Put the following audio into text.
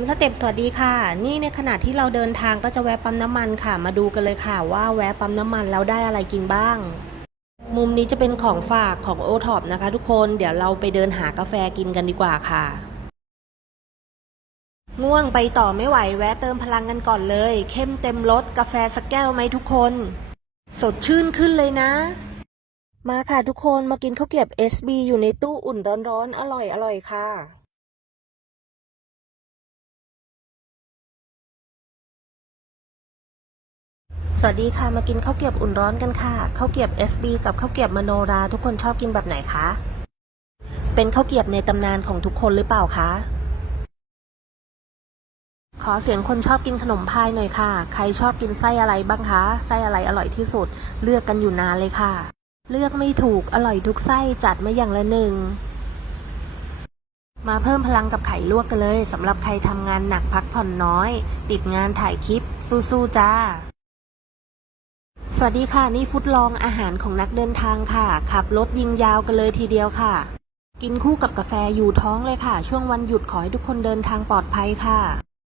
มสเต็ปสวัสดีค่ะ นี่ในขณะที่เราเดินทางก็จะแวะปั๊มน้ำมันค่ะ มาดูกันเลยค่ะว่าแวะปั๊มน้ำมันแล้วได้อะไรกินบ้าง มุมนี้จะเป็นของฝากของโอท็อปนะคะทุกคนเดี๋ยวเราไปเดินหากาแฟกินกันดีกว่าค่ะง่วงไปต่อไม่ไหวแวะเติมพลังกันก่อนเลย เข้มเต็มรถกาแฟสักแก้วไหมทุกคน สดชื่นขึ้นเลยนะ มาค่ะทุกคนมากินข้าวเกรียบ SB อยู่ในตู้อุ่นร้อนๆอร่อยอร่อยค่ะ สวัสดีค่ะมากินข้าวเกรียบอุ่นร้อนกันค่ะข้าวเกรียบ SB กับข้าวเกรียบมโนรา ทุกคนชอบกินแบบไหนคะเป็นข้าวเกรียบในตำนานของทุกคนหรือเปล่าคะขอเสียงคนชอบกินขนมพายหน่อยค่ะ ใครชอบกินไส้อะไรบ้างคะไส้อะไรอร่อยที่สุด เลือกกันอยู่นานเลยค่ะ เลือกไม่ถูกอร่อยทุกไส้จัดมาอย่างละหนึ่งมาเพิ่มพลังกับไข่ลวกกันเลยสำหรับใครทำงานหนักพักผ่อนน้อย ติดงานถ่ายคลิปสู้ๆจ้า สวัสดีค่ะ นี่ฟุตลองอาหารของนักเดินทางค่ะ ขับรถยิงยาวกันเลยทีเดียวค่ะ กินคู่กับกาแฟอยู่ท้องเลยค่ะ ช่วงวันหยุดขอให้ทุกคนเดินทางปลอดภัยค่ะ